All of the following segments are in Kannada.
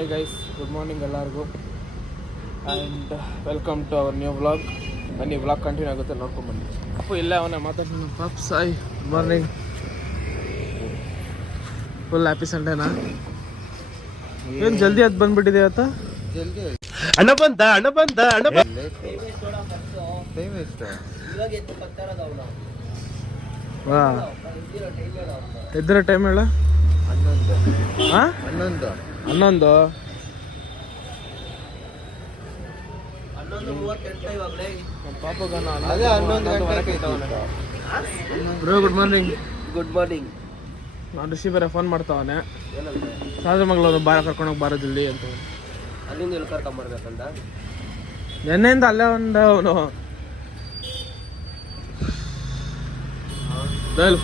ಹಾಯ್ ಗೈಸ್, ಗುಡ್ ಮಾರ್ನಿಂಗ್ ಎಲ್ಲರಿಗೂ and welcome to our new vlog. ಬನ್ನಿ, ವ್ಲಾಗ್ ಕಂಟಿನ್ಯೂ ಆಗುತ್ತೆ, ನೋಡ್ಕೊಂಡ್ಬನ್ನಿ. ಅಪ್ಪು ಇಲ್ಲೇ ಅವನೇ ಮಾತಾಡ್ತೀನಿ. Pops hi, good morning. Full happy ಸಂಡೇನಾ? ಏನು ಜಲ್ದಿ ಅದು ಬಂದ್ಬಿಟ್ಟಿದೆ ಇವತ್ತು? ಜಲ್ದಿ ಅಣ್ಣ ಬಂದ ಟೈಮ್ ಎಷ್ಟು? ವಾ, ಎದ್ದರ ಟೈಮ್ ಹೇಳ? 11. ಹಾಂ, 11. 11. ಅದೇ 11 ಗಂಟೆ. Bro good morning. Good morning. ನಾನು ಋಷಿ ಬೇರೆ ಫೋನ್ ಮಾಡ್ತಾವನೆ, ಸಾದ್ರ ಮಗಳು ಬಾರ ಕರ್ಕೊಂಡೋಗಿ ಬಾರೋ ಜಲ್ದಿ ಅಂತ. ಅಲ್ಲಿಂದ ಎಲ್ಲಿ ಕರ್ಕೊಂಬರ್ಬೇಕಂತ ನೆನ್ನೆಯಿಂದ ಅಲ್ಲೇ ಅವನು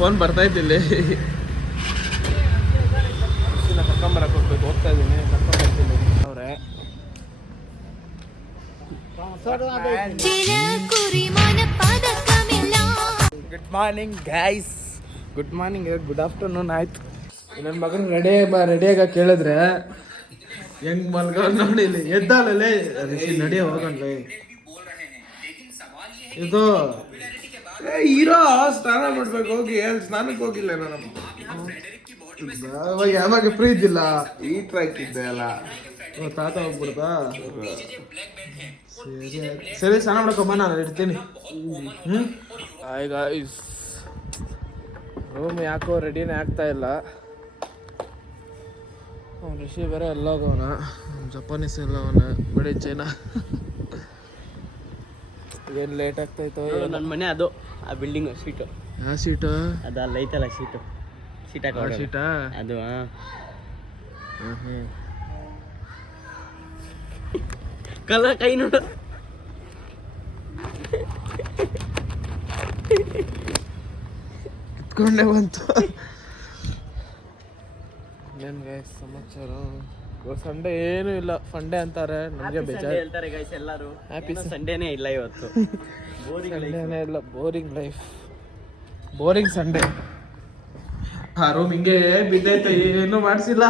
ಫೋನ್ ಬರ್ತಾ ಇದ್ದಿಲ್ಲಿ. ಕರ್ಕೊಂಬರಕ್ಕೆ ಹೋಗ್ಬೇಕು, ಹೋಗ್ತಾ ಇದ್ದೀನಿ, ಕರ್ಕೊಂಬರ್ತೀನಿ ಅವ್ರೆ. Good morning guys. Good morning, good afternoon ಆಯ್ತು. ನನ್ನ ಮಗನ ರೆಡಿಯಾಗ ಕೇಳಿದ್ರೆ ಹೆಂಗ್ ಮಲ್ಗ ನೋಡಿ, ಇಲ್ಲಿ ಎದ್ದಾಲೇ ನಡಿಯ ಹೋಗಣ್ಲೆ. ಇದು ಹೀರೋ ಸ್ನಾನ ಮಾಡ್ಬೇಕು, ಹೋಗಿ ಸ್ನಾನಕ್ಕೆ ಹೋಗಿಲ್ಲ ನಾನು. ಯಾವಾಗ ಫ್ರೀ ಇದ್ದಿಲ್ಲ, ಈ ಟ್ರ್ಯಾಕ್ ಇದ್ದೆ ಅಲ್ಲ, ತಾತ ಹೋಗ್ಬಿಡ್ತಾ. ಸರಿ ಸ್ನಾನ ಮಾಡ್ಕೊಬ, ನಾನು ಇಡ್ತೀನಿ. ಈಗ ರೂಮ್ ಯಾಕೋ ರೆಡಿನೇ ಆಗ್ತಾ ಇಲ್ಲ. ಋಷಿ ಬೇರೆ ಎಲ್ಲೋಗವನ, ಜಪಾನೀಸ್ ಎಲ್ಲವನ, ಬಡಿ ಚೈನಾ. ಏನು ಲೇಟ್ ಆಗ್ತಾಯಿತ್ತು. ನನ್ನ ಮನೆ ಅದು, ಆ ಬಿಲ್ಡಿಂಗ್ ಸೀಟು. ಯಾವ ಸೀಟು? ಅದು ಅಲ್ಲಿ ಐತಲ್ಲ ಸೀಟು, ಸೀಟಾ ಅದು. ಕಲರ್ ಕೈ ನೋಡು. ಕಿತ್ಕೊಂಡೆ ಬಂತು. ಏನು ಗೈಸ್ ಸಮಾಚಾರ? ಸಂಡೇ ಏನೂ ಇಲ್ಲ, ಫಂಡೇ ಅಂತಾರೆ, ನಮಗೆ ಬೇಜಾರು ಹೇಳ್ತಾರೆ ಗೈಸ್ ಎಲ್ಲರೂ. ಹ್ಯಾಪಿ ಸಂಡೇನೇ ಇಲ್ಲ ಇವತ್ತು, ಸಂಡೇನೇ ಇಲ್ಲ, ಬೋರಿಂಗ್ ಲೈಫ್, ಬೋರಿಂಗ್ ಸಂಡೇ. ಆ ರೂಮ್ ಹಿಂಗೆ ಬಿದ್ದೈತೆ, ಏನೂ ಮಾಡಿಸಿಲ್ಲ.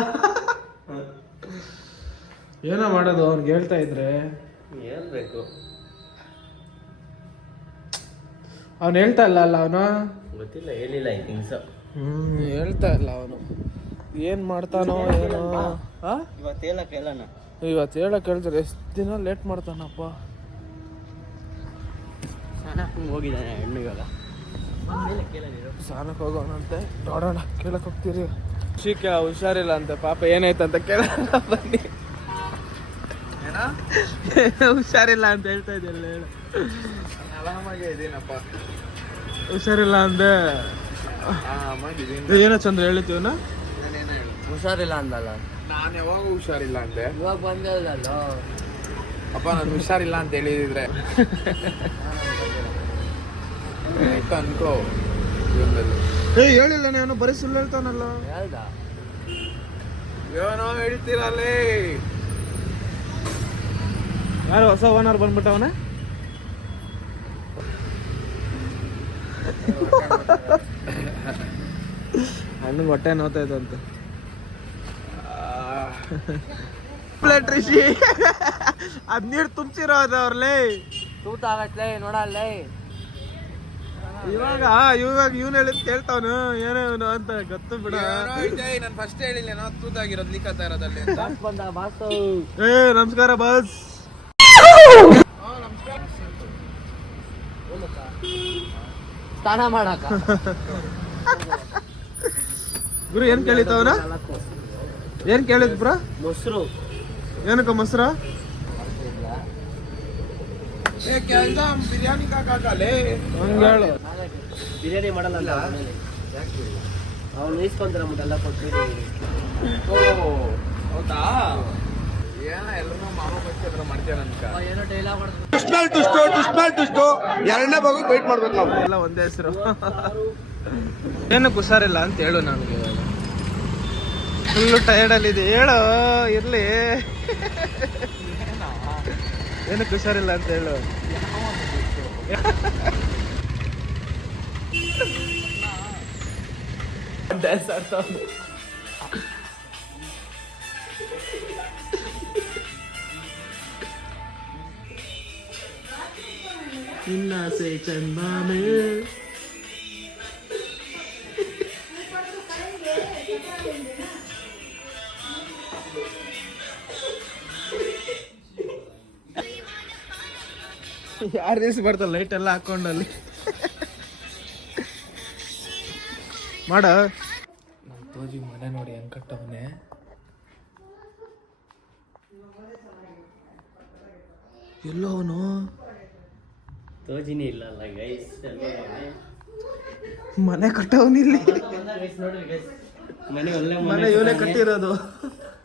ಏನೋ ಮಾಡೋದು ಅವ್ನಿಗೆ ಹೇಳ್ತಾ ಇದ್ರೆ ಹೇಳ್ಬೇಕು. ಅವ್ನು ಹೇಳ್ತಾ ಇಲ್ಲ ಅಲ್ಲ, ಅವನು ಗೊತ್ತಿಲ್ಲ, ಹೇಳಿಲ್ಲ ಐ ಥಿಂಕ್ ಸೊ. ಹೇಳ್ತಾ ಇಲ್ಲ ಅವನು, ಏನು ಮಾಡ್ತಾನೋ ಏನೋ. ಇವತ್ತು ಹೇಳಕ್ ಹೇಳೋಣ, ಇವತ್ತು ಹೇಳಕ್ ಹೇಳ್ತಾರೆ, ಎಷ್ಟು ದಿನ ಲೇಟ್ ಮಾಡ್ತಾನಪ್ಪ. ಸ್ನಾನಕ್ಕೆ ಹೋಗಿದ್ದಾನೆ ಹೆಣ್ಣು ಇವಾಗ. ಸ್ನಾನಕ್ಕೆ ಹೋಗೋಣಂತೆ, ನೋಡೋಣ, ಕೇಳಕ್ ಹೋಗ್ತೀರಿ. ಶಿಕೆ ಹುಷಾರಿಲ್ಲ ಅಂತೆ, ಪಾಪ ಏನಾಯ್ತಂತ ಕೇಳೋಣ ಬನ್ನಿ. ಹುಷಾರಿಲ್ಲ ಅಂತ ಹೇಳ್ತಾ ಇದ್ದಿಲ್ಲ, ಹೇಳು. ಆರಾಮಾಗೇ ಇದೀನಪ್ಪ, ಹುಷಾರಿಲ್ಲ ಅಂದೆ. ಏನೋ ಚಂದ್ರ ಹೇಳಿತೀವನ? ಹುಷಾರಿಲ್ಲ ಅಂದಲ್ಲ, ನಾನು ಯಾವಾಗ ಹುಷಾರಿಲ್ಲ ಅಂದೆ? ಇವಾಗ ಬಂದಲ್ಲ ಅಪ್ಪ, ನಾನು ಹುಷಾರಿಲ್ಲ ಅಂತ ಹೇಳಿದ್ರೆ ಅನ್ಕೋ. ಹೇಳಿಲ್ಲ ನಾನು, ಬರೀ ಸುಳ್ಳು ಹೇಳ್ತಾನಲ್ಲ. ಹೇಳ್ದ ಏನೋ ಹೇಳ್ತೀರಲ್ಲಿ. ಯಾರು ಹೊಸ ಓನರ್ ಬಂದ್ಬಿಟ್ಟವನ? ಹಣ್ಣು ಹೊಟ್ಟೆ ನೋತಾ ಇದ್ದಂತ. ಪ್ಲೇಟ್ ರಿಷಿ ಅದ್ ನೀರು ತುಂಬಿಸಿರೋದು ಅವ್ರಲ್ಲೇ ತೂತ ಆಗತ್ಲೇ, ನೋಡಲ್ಲೇ. ಇವಾಗ ಇವನು ಹೇಳಿದ್ ಕೇಳ್ತಾವನು, ಏನೋ ಇವನು ಅಂತ ಗೊತ್ತು ಬಿಡ. ನಾನು ಫಸ್ಟ್ ಹೇಳಿಲ್ಲ, ತೂತಾಗಿರೋದು ಲೀಕ್ ಆಗ್ತಾ ಇರೋದಲ್ಲಿ. ಬಂದ ಬಾಸು. ನಮಸ್ಕಾರ ಬಾಸ್. ಸ್ನಾನ ಮಾಡಾಕ ಗುರು ಏನ್ ಕೇಳಿತ್ತವನ? ಏನ್ ಕೇಳಿದ್ ಬ್ರ? ಮೊಸರು. ಏನಕ್ಕ ಮೊಸರ? ಬಿರಿಯಾನಿ ಹಂಗೇಳು. ಬಿರಿಯಾನಿ ಮಾಡಲ್ಲ ಅವ್ನು ಇಸ್ಕೊಂತಾರ ಮುಟ್ಟೆಲ್ಲ ಕೊಟ್ಟು. ಹೌದಾ? ಎಲ್ಲರೂ ಮಾಮ ಬರ್ತಿದ್ರ ಮಾಡ್ತೇನೆ ಅಂತ ಏನೋ ಡೈಲಾಗ್ ಎರಡನೇ ಭಾಗ ವೇಟ್ ಮಾಡ್ಬೇಕು ನಾವು ಎಲ್ಲ ಒಂದೇ ಹೆಸರು. ಏನಕ್ಕೆ ಹುಷಾರಿಲ್ಲ ಅಂತ ಹೇಳು ನನಗೆ. ಫುಲ್ಲು ಟಯರ್ಡಲ್ಲಿ ಇದೆ, ಹೇಳು. ಇರ್ಲಿ, ಏನಕ್ಕೆ ಹುಷಾರಿಲ್ಲ ಅಂತ ಹೇಳು. ಡ್ಯಾನ್ಸ್ ಆಡ್ತಾವ. ನಿನ್ನಾಸೆ ಚಂದಾನೆ. ಯಾರು ರೀಲ್ಸ್ ಬರ್ತಾರ ಲೈಟ್ ಎಲ್ಲ ಹಾಕೊಂಡಲ್ಲಿ ಮಾಡ. ನಮ್ಮ ತೋಜಿ ಮನೆ ನೋಡಿ ಹೆಂಗ್ ಕಟ್ಟವನೆ. ಎಲ್ಲೋ ಅವನು ತೋಜಿನೇ ಇಲ್ಲ ಅಲ್ಲ ಗೈಸ್. ಮನೆ ಕಟ್ಟವನಿಲ್ಲಿ. ನೋಡ್ರಿ ಗೈಸ್, ಮನೆ ಒಳ್ಳೆ ಮನೆ ಇವನೇ ಕಟ್ಟಿರೋದು.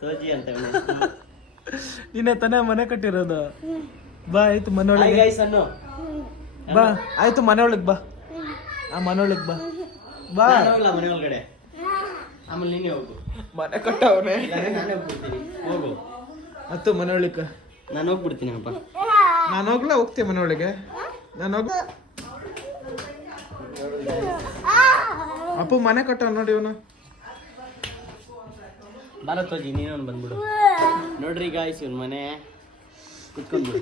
ತೋಜಿ ಅಂತ ನೀನೇ ತಾನೇ ಮನೆ ಕಟ್ಟಿರೋದು. ಬಾ ಆಯ್ತು ಮನೆ ಒಳಗೆ. ಗೈಸ್ ಅನ್ನು ಬಾ ಆಯ್ತು ಮನೆ ಒಳಗೆ ಬಾ. ಆ ಮನೆ ಒಳಗೆ ಬಾ. ಬಾ ಹೋಗ್ಲಾ ಮನೆ ಒಳಗಡೆ, ಆಮೇಲೆ ನೀನೇ ಹೋಗು. ಮನೆ ಕಟ್ಟವನೆ. ನಾನೇ ಹೋಗ್ಬಿಡ್ತೀನಿ, ಹೋಗು. ಹತ್ತು ಮನೆ ಒಳಗೆ. ನಾನು ಹೋಗ್ಬಿಡ್ತೀನಿ ಅಪ್ಪ. ನಾನು ಹೋಗ್ಲಾ? ಹೋಗ್ತೀಯ ಮನೆ ಒಳಗೆ? ನಾನು ಹೋಗ. ಅಪ್ಪು ಮನೆ ಕಟ್ಟವ ನೋಡಿ ಇವನು. ಬಾರ ತೋಜಿ ನೀನೊಂದು ಬಂದ್ಬಿಡು. ನೋಡ್ರಿ ಗಾಯ್ಸ್ ಇವ್ನ ಮನೆ ಕುತ್ಕೊಂಡ್ಬಿಡು.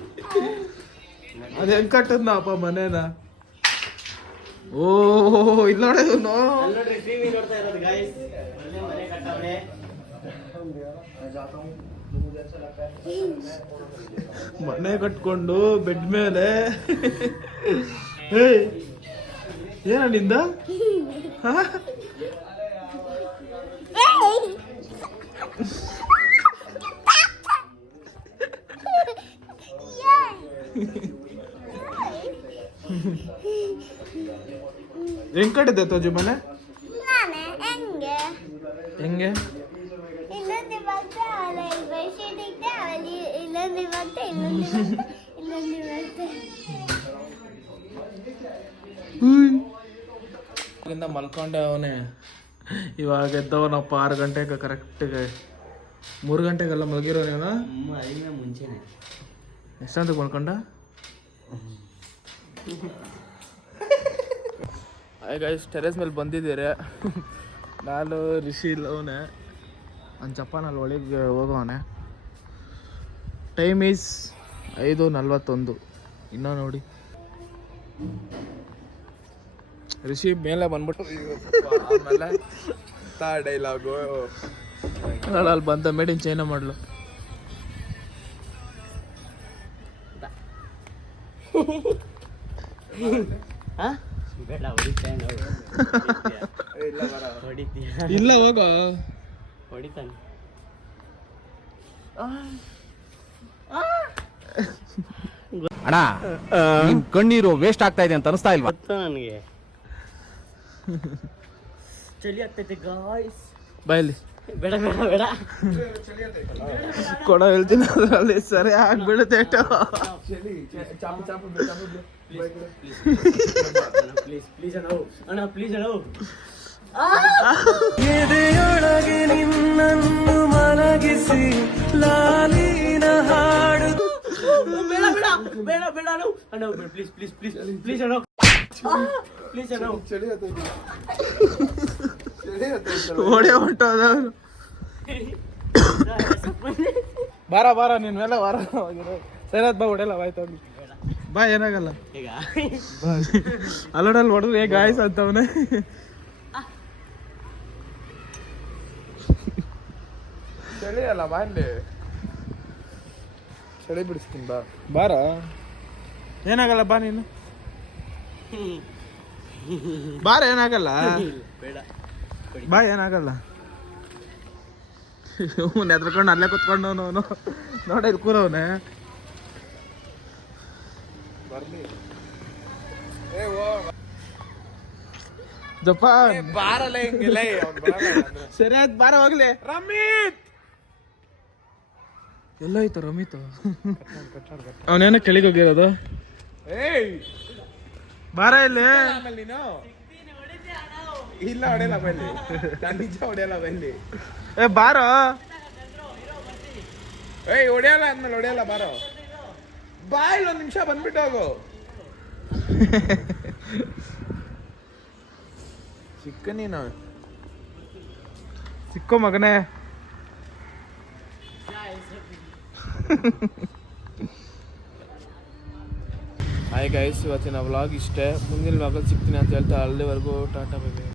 ಅದು ಹೆಂಗ್ ಕಟ್ಟದ್ನ ಅಪ್ಪ ಮನೇನ? ಓ ಇಲ್ಲ ನೋಡಿ ಇವನು. ನೋಡ್ರಿ ಟಿವಿ ನೋಡ್ತಾ ಇರೋದು ಗಾಯ್ಸ್. ಒಳ್ಳೆ ಮನೆ ಕಟ್ಟವ್ರೆ. ಮನೆ ಕಟ್ಕೊಂಡು ಬೆಡ್ ಮೇಲೆ. ಏನ ನಿಂದ? ಹೆಂಗ್ ಕಟ್ಟಿದ್ದೆ ತೋಜಿ ಮನೆ? ಹೆಂಗೆ? ಮಲ್ಕೊಂಡೆ ಅವನೇ. ಇವಾಗ ಎದ್ದವನಪ್ಪ 6 ಗಂಟೆಗೆ ಕರೆಕ್ಟ್ಗೆ. 3 ಗಂಟೆಗೆಲ್ಲ ಮಲಗಿರೋ ನೀನು? ಅದನ್ನ ಮುಂಚೆನೆ. ಎಷ್ಟೊಂದಕ್ಕೆ ಮಲ್ಕೊಂಡ? ಗೈಸ್ ಟೆರೆಸ್ ಮೇಲೆ ಬಂದಿದ್ದೀರಿ. ನಾನು ರಿಷಿ ಇಲ್ಲವನೇ. ಒಂದು ಜಪಾನಲ್ಲಿ ಒಳಗೆ ಹೋಗೋವನೆ. Time is 5:41. ಇನ್ನೂ ನೋಡಿ ರಿಷಿ ಮೇಲೆ ಬಂದ್ಬಿಟ್ಟು ಆಮೇಲೆ ಡೈಲಾಗು ಅಲ್ಲಿ ಬಂದ ಮೇಡ್ ಇನ್ ಚೈನಾ ಮಾಡಲು. ಇಲ್ಲ ಹೋಗ ಹೊಡಿತಾನೆ. ಅಣ್ಣ ನಿಮ್ ಕಣ್ಣೀರು ವೇಸ್ಟ್ ಆಗ್ತಾ ಇದೆ ಅಂತ ಅನಿಸ್ತಾ ಇಲ್ವಾ? ಗೊತ್ತು ನನಗೆ. ಚಳಿ ಆಗ್ತೈತೆ ಗಾಯ್ಸ್. ಬಾಯಲ್ಲಿ ಬೇಡ ಬೇಡ ಬೇಡ ಕೊಡ ಹೇಳ್ತೀನಿ ಅದರಲ್ಲಿ ಸರಿ ಆಗ್ಬಿಡುತ್ತೆ. ಪ್ಲೀಸ್ ಪ್ಲೀಸ್ ಅಣ್ಣ ಅಣ್ಣ ಪ್ಲೀಸ್ ಅಣ್ಣ. ಎದೆಯೊಳಗೆ ನಿನ್ನನ್ನು ಮಲಗಿಸಿ ಲಾಲಿನ ಹಾಡು. ಬೇಡ ಬೇಡ ಬೇಡ ಬೇಡ ಅಣ್ಣ ಅಣ್ಣ ಪ್ಲೀಸ್ ಪ್ಲೀಸ್ ಪ್ಲೀಸ್ ಪ್ಲೀಸ್ ಅಣ್ಣ ಪ್ಲೀಸ್ ಅಣ್ಣ. ಓಡೇ ಹೊಂಟೋದ. ಬಾರ ಬಾರ ನಿನ್ ಮೇಲೆ ವಾರ ಸರಿಯಾದ ಬಾ. ಹೊಡೆಯಲ್ಲ ಆಯ್ತು ಬಾ, ಏನಾಗಲ್ಲ. ಈಗ ಅಲ್ಲೋಡಲ್ಲಿ ಹೊಡೆದ್ರೆ ಹೇಗೆ ಗಾಯಸ್ ಅಂತವನೇ. ಚಳಿ ಅಲ್ಲ ಬಾ, ಇಲ್ಲಿ ಚಳಿ ಬಿಡಿಸ್ತೀನಿ ಬಾ. ಬಾರ, ಏನಾಗಲ್ಲ ಬಾ ನೀನು. ಬಾರ, ಏನಾಗಲ್ಲ ಬೇಡ ಬಾ, ಏನಾಗಲ್ಲ. ಅವ್ನು ಎದ್ರಕೊಂಡು ಅಲ್ಲೇ ಕುತ್ಕೊಂಡು ಅವನು ನೋಡ ಇಲ್ಲಿ ಕೂರವನೆ. ಜಪಾನ್ ಬಾರಲ್ಲ ಹಿಂಗಿಲ್ಲ. ಸರಿ ಆಯ್ತು ಬಾರ ಹೋಗ್ಲಿ. ರಮಿತ್ ಎಲ್ಲೋಯ್ತು ರಮಿತ್? ಅವನೇನ ಕೆಳಗೆ ಹೋಗಿರೋದು. ಬಾರ ಇಲ್ಲಿ. ನೀನು ಇಲ್ಲ ಹೊಡೆಯಲ್ಲ ಬಲ್ಲಿ, ನಿಜ ಹೊಡೆಯಲ್ಲ ಬಲ್ಲಿ. ಬಾರೋ. ಹೊಡೆಯಲ್ಲ ಅಂದ್ಮೇಲೆ ಹೊಡೆಯಲ್ಲ. ಬಾರೋ ಬಾ, ಇಲ್ಲೊಂದು ನಿಮಿಷ ಬಂದ್ಬಿಟ್ಟು ಹೋಗು. ಸಿಕ್ಕ ನೀನು, ಸಿಕ್ಕೋ ಮಗನೇ. ಹಾಯ್ ಗೈಸ್, ಇವತ್ತಿನ ವ್ಲಾಗ್ ಇಷ್ಟೇ. ಮುಂದಿನ ವ್ಲಾಗಲ್ಲಿ ಸಿಗ್ತೀನಿ ಅಂತ ಹೇಳ್ತಾ ಅಲ್ಲಿವರೆಗೂ ಟಾಟಾ ಬೈ ಬೈ.